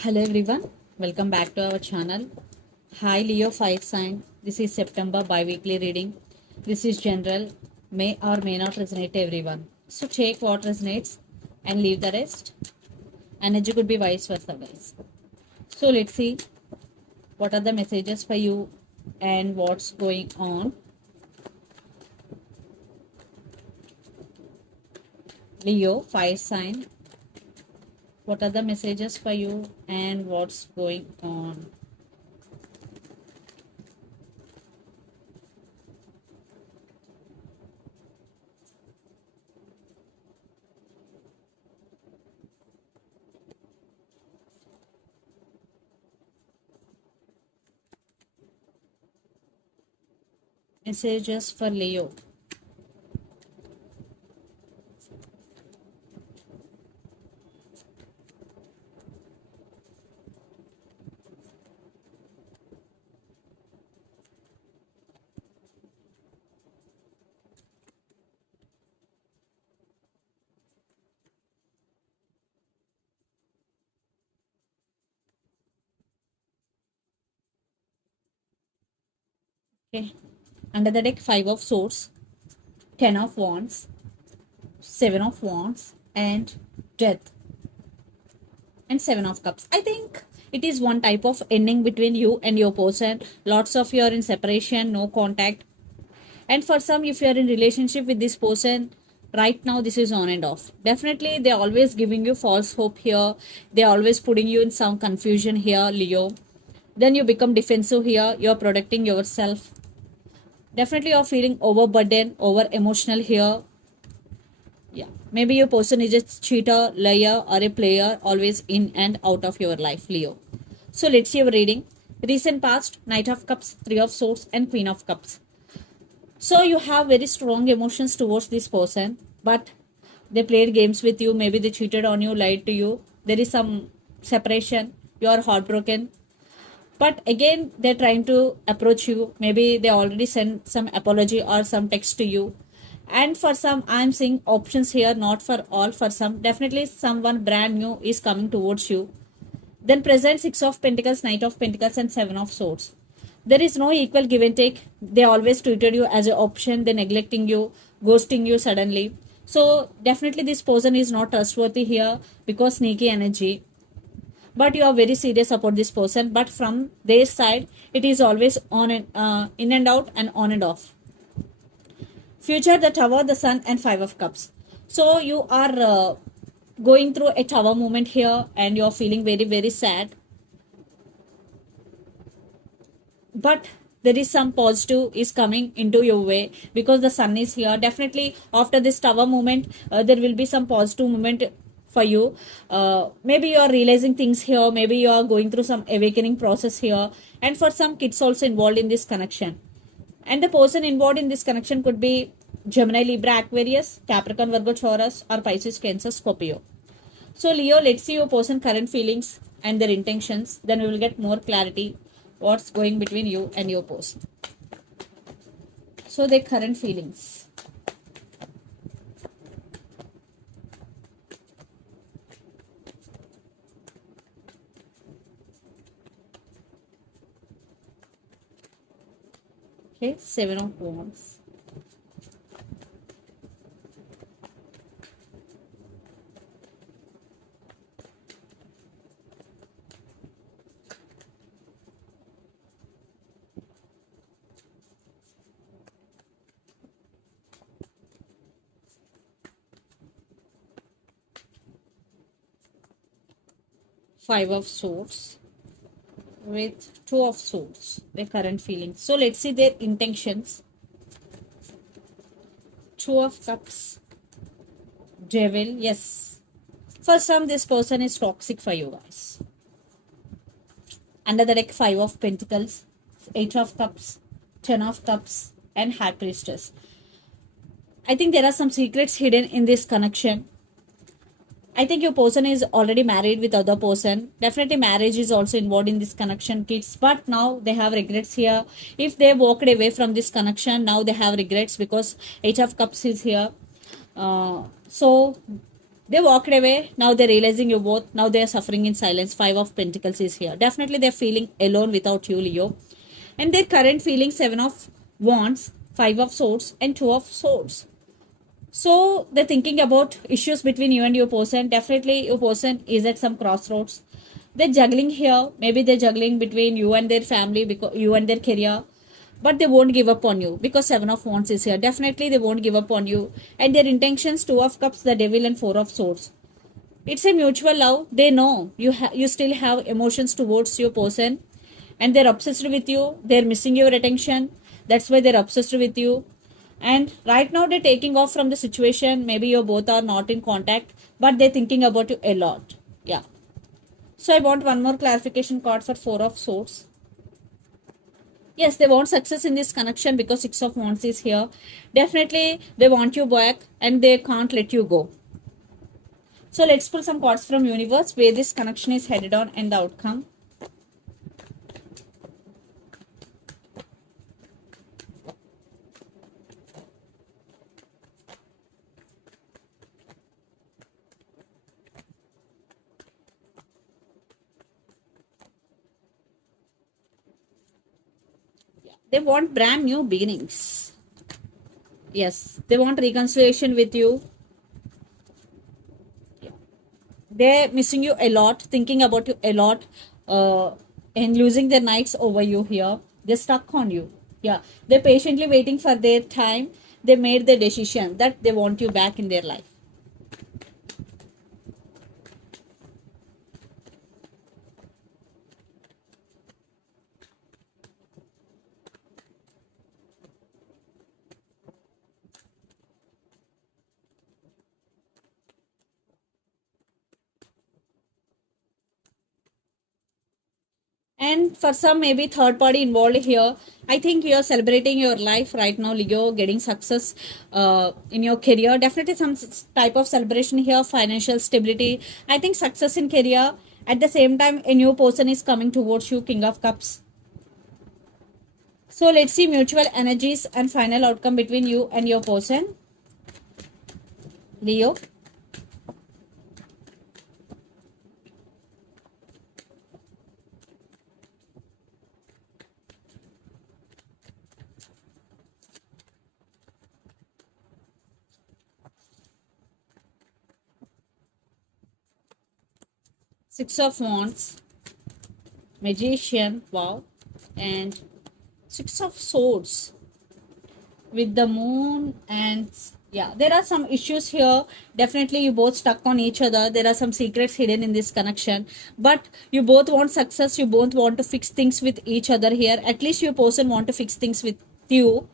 Hello everyone, welcome back to our channel. Hi Leo Fire Sign. This is September bi-weekly reading. This is general, may or may not resonate to everyone. So take what resonates and leave the rest. Energy could be vice versa, guys. So let's see what are the messages for you and what's going on. Leo Fire Sign. What are the messages for you and what's going on? Messages for Leo. Okay. Under the deck, 5 of Swords, 10 of Wands, 7 of Wands, and Death, and 7 of Cups. I think it is one type of ending between you and your person. Lots of you are in separation, no contact. And for some, if you are in relationship with this person, right now this is on and off. Definitely, they're always giving you false hope here. They're always putting you in some confusion here, Leo. Then you become defensive here. You're protecting yourself. Definitely, you're feeling overburdened, over emotional here. Yeah, maybe your person is a cheater, liar, or a player, always in and out of your life, Leo. So let's see your reading. Recent past, Knight of Cups, Three of Swords, and Queen of Cups. So you have very strong emotions towards this person, but they played games with you. Maybe they cheated on you, lied to you. There is some separation. You are heartbroken. But again, they're trying to approach you. Maybe they already sent some apology or some text to you. And for some, I'm seeing options here, not for all. For some, definitely someone brand new is coming towards you. Then present Six of Pentacles, Knight of Pentacles, and Seven of Swords. There is no equal give and take. They always treated you as an option, they neglecting you, ghosting you suddenly. So definitely this person is not trustworthy here because sneaky energy. But you are very serious about this person. But from their side, it is always on and in and out and on and off. Future, the Tower, the Sun, and Five of Cups. So you are going through a tower moment here, and you are feeling very very sad. But there is some positive is coming into your way because the sun is here. Definitely after this tower moment, there will be some positive moment for you. Maybe you are realizing things here, maybe you are going through some awakening process here, and for some kids also involved in this connection. And the person involved in this connection could be Gemini, Libra, Aquarius, Capricorn, Virgo, Taurus, or Pisces, Cancer, Scorpio. So Leo, let's see your person current feelings and their intentions. Then we will get more clarity what's going between you and your person. So their current feelings. Okay, Seven of Wands. Five of Swords with Two of Swords, their current feelings. So let's see their intentions. Two of Cups, Devil. Yes, for some this person is toxic for you guys. Under the deck, Five of Pentacles, Eight of Cups, Ten of Cups, and High Priestess. I think there are some secrets hidden in this connection. I think your person is already married with other person. Definitely marriage is also involved in this connection, kids. But now they have regrets here. If they walked away from this connection, now they have regrets because Eight of Cups is here. So They walked away. Now they're realizing you both. Now they're suffering in silence. Five of Pentacles is here. Definitely they're feeling alone without you, Leo. And their current feeling, Seven of Wands, Five of Swords, and Two of Swords. So they're thinking about issues between you and your person. Definitely your person is at some crossroads. They're juggling here. Maybe they're juggling between you and their family, because you and their career. But they won't give up on you because Seven of Wands is here. Definitely they won't give up on you. And their intentions, Two of Cups, the Devil, and Four of Swords. It's a mutual love. They know you still have emotions towards your person, and they're obsessed with you. They're missing your attention. That's why they're obsessed with you. And right now they're taking off from the situation. Maybe you both are not in contact, but they're thinking about you a lot. Yeah. So I want one more clarification card for Four of Swords. Yes, they want success in this connection because Six of Wands is here. Definitely they want you back and they can't let you go. So let's pull some cards from universe where this connection is headed on and the outcome. They want brand new beginnings. Yes, they want reconciliation with you. They're missing you a lot, thinking about you a lot, and losing their nights over you here. They're stuck on you. Yeah, they're patiently waiting for their time. They made the decision that they want you back in their life. And for some, maybe third party involved here. I think you're celebrating your life right now, Leo, getting success in your career. Definitely some type of celebration here, financial stability. I think success in career. At the same time, a new person is coming towards you, King of Cups. So let's see mutual energies and final outcome between you and your person, Leo. Six of Wands, Magician, wow, and Six of Swords with the Moon. And yeah, there are some issues here. Definitely you both stuck on each other. There are some secrets hidden in this connection, but you both want success. You both want to fix things with each other here. At least your person want to fix things with you.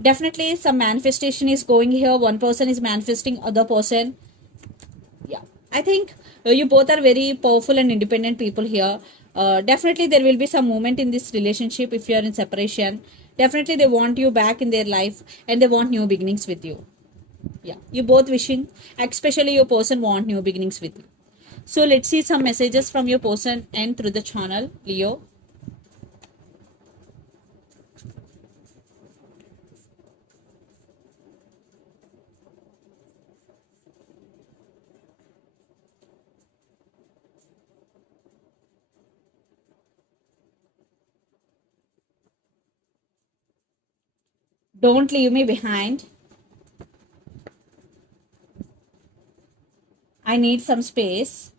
Definitely some manifestation is going here. One person is manifesting other person. Yeah, I think you both are very powerful and independent people here. Definitely there will be some movement in this relationship if you are in separation. Definitely they want you back in their life and they want new beginnings with you. Yeah, you both wishing, especially your person want new beginnings with you. So let's see some messages from your person and through the channel, Leo. Don't leave me behind. I need some space.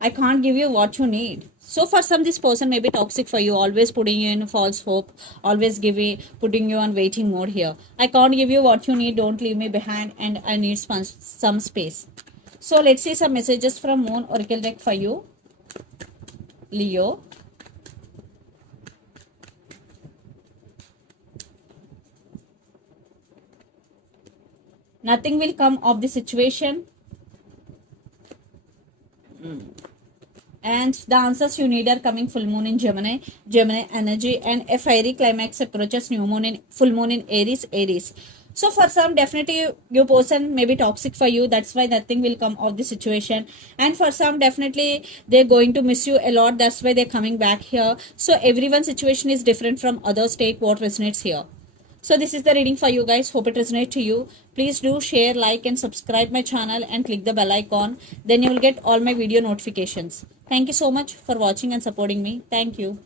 I can't give you what you need. So for some, this person may be toxic for you, always putting you in false hope, always putting you on waiting mode here. I can't give you what you need. Don't leave me behind, and I need some space. So let's see some messages from Moon Oracle deck for you, Leo. Nothing will come of the situation. And the answers you need are coming full moon in Gemini, Gemini energy, and a fiery climax approaches new moon in full moon in Aries, Aries. So for some, definitely your person may be toxic for you. That's why nothing will come of the situation. And for some, definitely they're going to miss you a lot. That's why they're coming back here. So everyone's situation is different from others. Take what resonates here. So this is the reading for you guys. Hope it resonates to you. Please do share, like and subscribe my channel and click the bell icon. Then you will get all my video notifications. Thank you so much for watching and supporting me. Thank you.